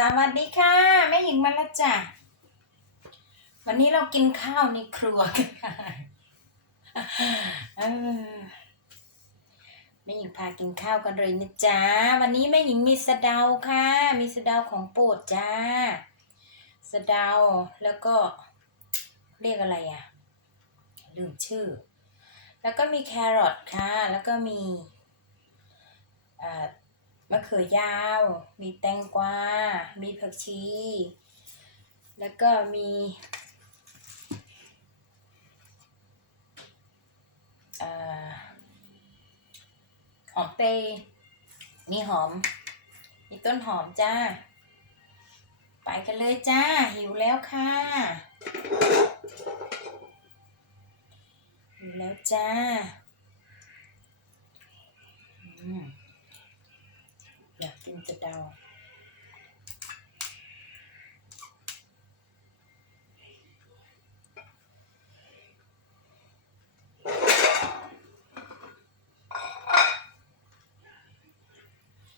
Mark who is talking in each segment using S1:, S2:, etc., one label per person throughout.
S1: สวัสดีค่ะแม่หญิงมาแล้วจ้ะวันนี้เรากินข้าวในครัวกันค่ะแม่หญิงพากินข้าวกันเลยนะจ๊ะวันนี้แม่หญิงมีสะเดาค่ะ มีสะเดาของโปรดจ้าสะเดาแล้วก็เรียกอะไรอะลืมชื่อ แล้วก็มีแครอทค่ะ แล้วก็มีอ่า มะเขือยาว มีแตงกวา มีผักชี แล้วก็มีอหอมเปยมีหอม มีต้นหอมจ้า ไปกันเลยจ้า หิวแล้วค่ะ หิวแล้วจ้า อืมอยา กินจะเดา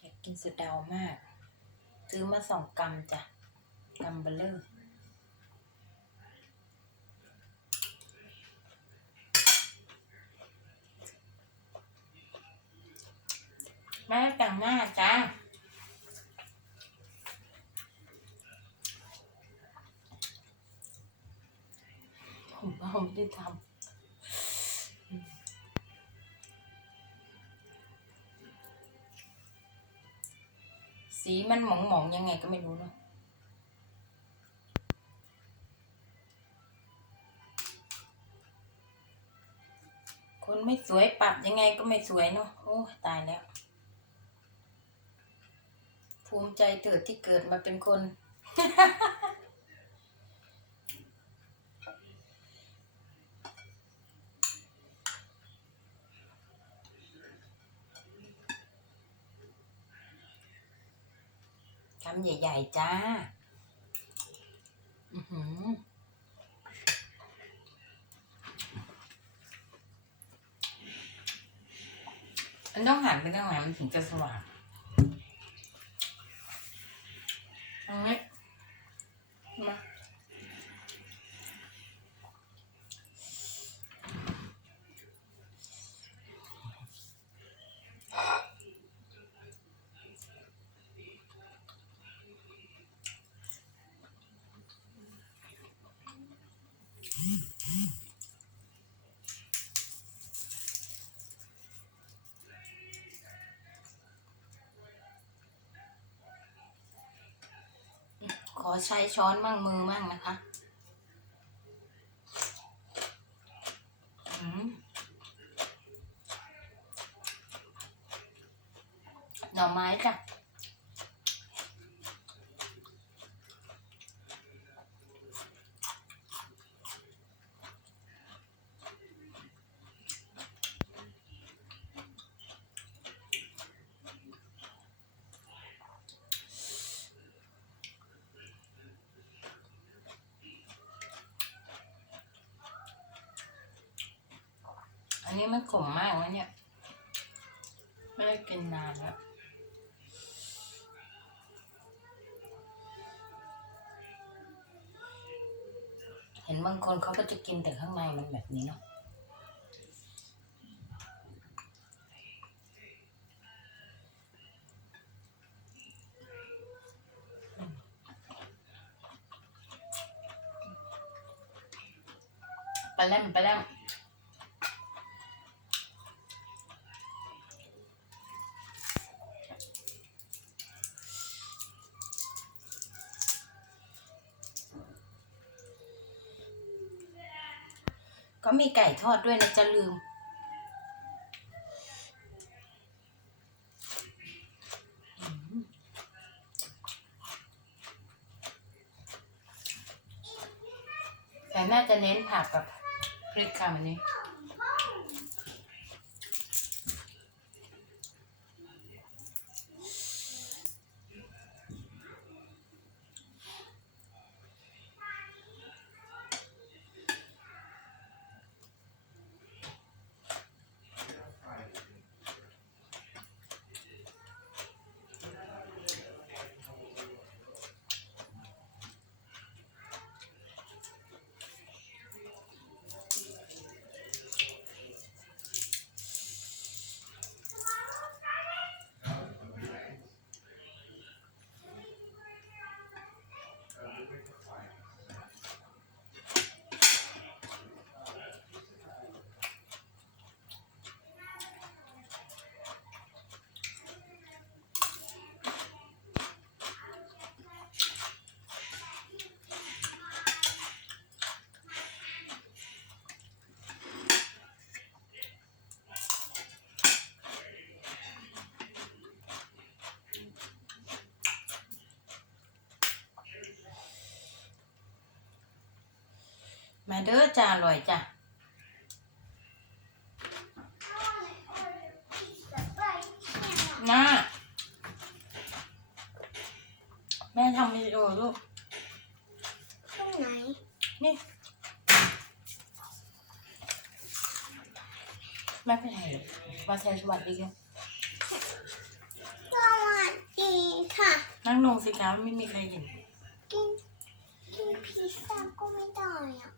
S1: อยากกินสะเดามาก ซื้อมาสองกำจ้ะกำเบลเลอร์แม่แต่งหน้าจ้า ผมว่าไม่ได้ทำสีมันหมองหมองยังไงก็ไม่รู้เนอะคนไม่สวยปรับยังไงก็ไม่สวยเนาะโอ้ตายแล้ว ภูมิใจเถิดที่เกิดมาเป็นคน คำใหญ่ ๆ จ้า อือหือมันต้องหันไปทางไหนมันถึงจะสว่างตรงนี้มาขอ ใช้ช้อนมั่งมือมั่งนะคะอืมหน่อไม้จ้ะ อั นี้มันขมมากนะเนี่ย ไม่ได้กินนานแล้วเห็นบางคนเขาก็จะกินแต่ข้างในมันแบบนี้เนาะ ไปแล้วไปแล้ว ก็มีไก่ทอดด้วยนะจะลืม แต่น่าจะเน้นผักกับพริกค่ะวันนี้ เด้อจ้าอร่อยจ้ะน่าแม่ทำวิดีโอลูก
S2: ตรงไหน
S1: นี่ แม่ไปไหนเลยมาแทนสวัสดีกัน
S2: สวัสดีค่ะ
S1: นั่งลงสิคะไม่มีใครเห็น
S2: กินกินพิซซ่าก็ไม่ได้อะ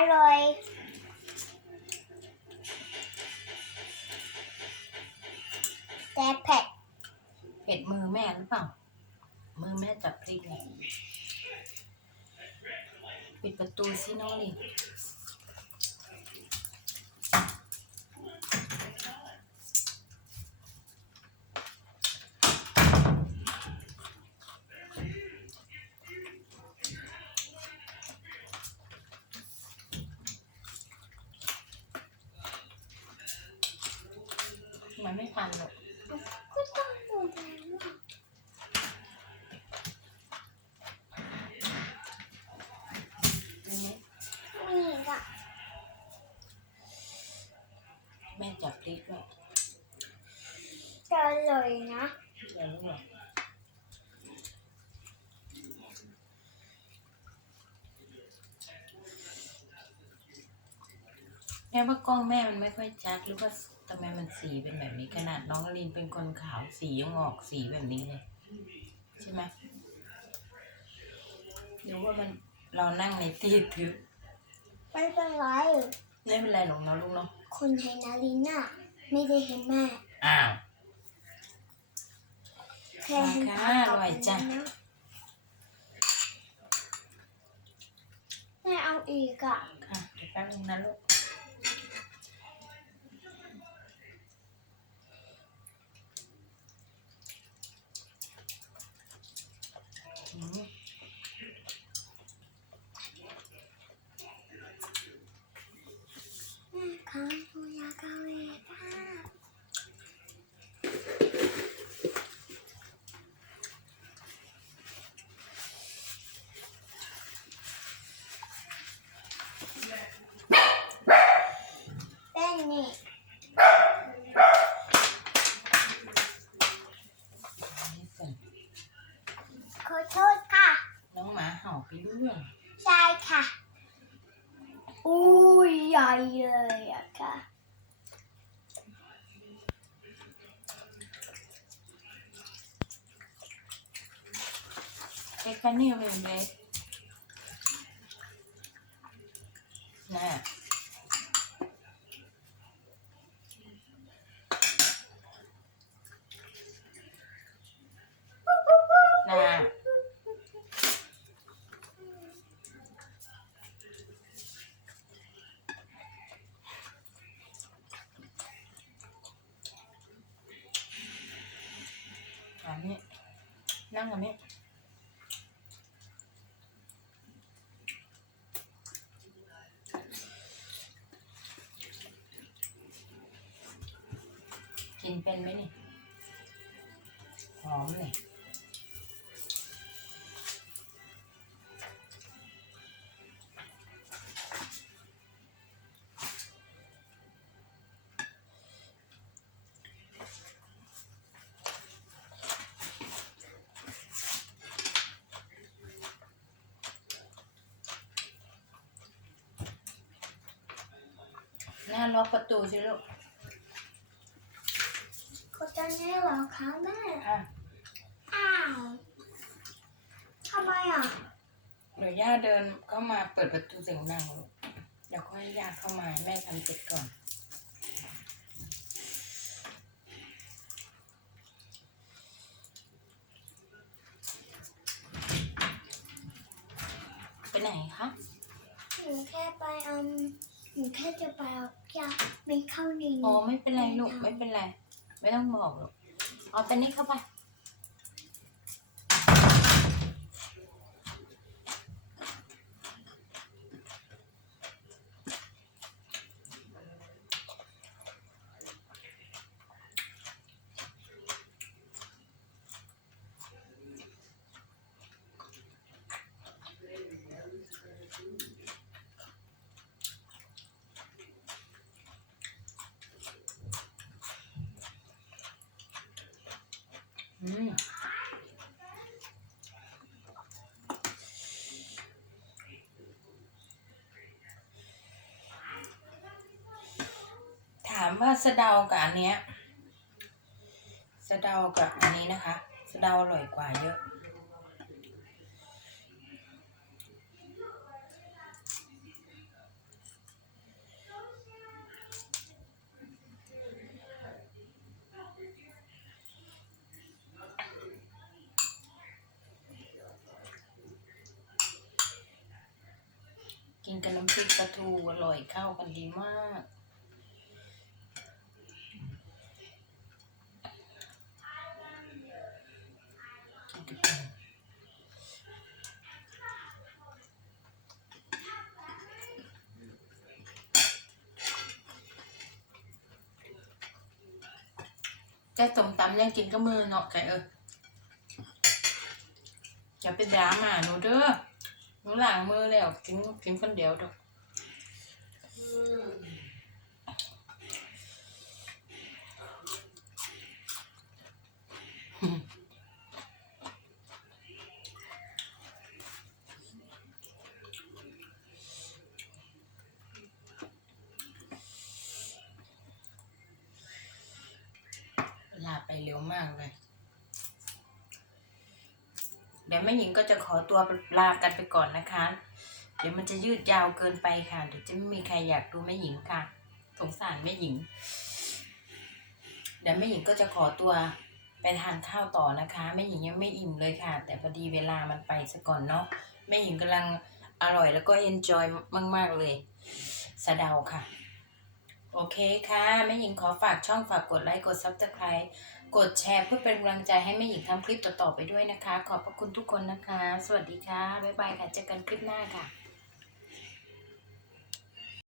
S2: อร่
S1: อย
S2: แต่เผ็ด
S1: เผ็ดมือแม่หรือเปล่า มือแม่จับพริกไงปิดประตูสิน้องลิ หรอก
S2: ก็ต้องดูแล้วอะ
S1: รู้ไหม
S2: นี่อะ
S1: แม่จับพริกด้วย
S2: จะอร่อยนะ
S1: เดี๋ยวรู้หรอแม่ว่ากล้องแม่มันไม่ค่อยชัดหรือว่าทำไมมันสีเป็นแบบนี้ขนาดน้องอลินเป็นคนขาวสียังออกสีแบบนี้เลยใช่ไหมหรือว่ามันเรานั่งในที่ทึบ
S2: ไม่เป็นไร
S1: ไม่เป็นไรหรอกนะลูกเนาะ
S2: คนเห็นนาริน่ะไม่ได้เห็นแม่
S1: อ้าว
S2: แค่เห็น
S1: ค่ะ
S2: ตา
S1: อร่อยจ้ะ
S2: นะแม่เอาอีกอะ
S1: ค่ะเดี๋ยวแป๊บนึงนะลูกอืม
S2: แม่คะหนูอยากเอาอีกอะ เป็นนี่
S1: นี่ก่อน
S2: ขอโทษค่ะ
S1: น้องหมาเห่าไปด้วย
S2: ใช่ค่ะอุ้ยใหญ่เลยอะค่ะ
S1: เอ็กซ์นี่เป็นเล็กน่ะน่ะอันนี้ นั่งกันนี้กินเป็นไหมนี่หอมเลย ล็อกประตูสิลูก
S2: เขาจะแน่เหรอคะแม่
S1: อะ
S2: อ้าวทำไมอะ
S1: เดี๋ยวย่าเดินเข้ามาเปิดประตูเสียงดังลูกเดี๋ยวค่อยย่าเข้ามาแม่ทำเสร็จก่อน ไปไหนคะ
S2: หนูแค่ไปอืม หนูแค่จะไปเอายาไม่เข้าในนี้
S1: โอ้ไม่เป็นไรลูกไม่เป็นไร ออกหรอกเอาเป็นนี้เข้าไป อืมถาม ว่าสะเดากับอันเนี้ยสะเดากับอันนี้นะคะสะเดาอร่อยกว่าเยอะ กินกับน้ำพริกปลาทูอร่อยเข้ากันดีมาก กินกับแกง แค่ต้มตำยังกินก็มือเนาะไก่เอออย่าไปด่ามาหนูเด้อหนูล้างมือแล้วกินกินคนเดียวดอกเวลาไปเร็วมากเลย เดี๋ยวแม่หญิงก็จะขอตัวลากันไปก่อนนะคะ เดี๋ยวมันจะยืดยาวเกินไปค่ะ เดี๋ยวจะไม่มีใครอยากดูแม่หญิงค่ะ สงสารแม่หญิง เดี๋ยวแม่หญิงก็จะขอตัวไปทานข้าวต่อนะคะแม่หญิงยังไม่อิ่มเลยค่ะ แต่พอดีเวลามันไปซะก่อนเนาะแม่หญิงกำลังอร่อยแล้วก็เอนจอยมาก ๆ เลยสะเดาค่ะ โอเคค่ะ แม่หญิงขอฝากช่องฝากกดไลค์ กดซับสไคร b ์ กดแชร์เพื่อเป็นกำลังใจให้แม่หญิงทำคลิปต่อๆไปด้วยนะคะ ขอบพระคุณทุกคนนะคะ สวัสดีค่ะ บ๊ายบายค่ะ เจอกันคลิปหน้าค่ะ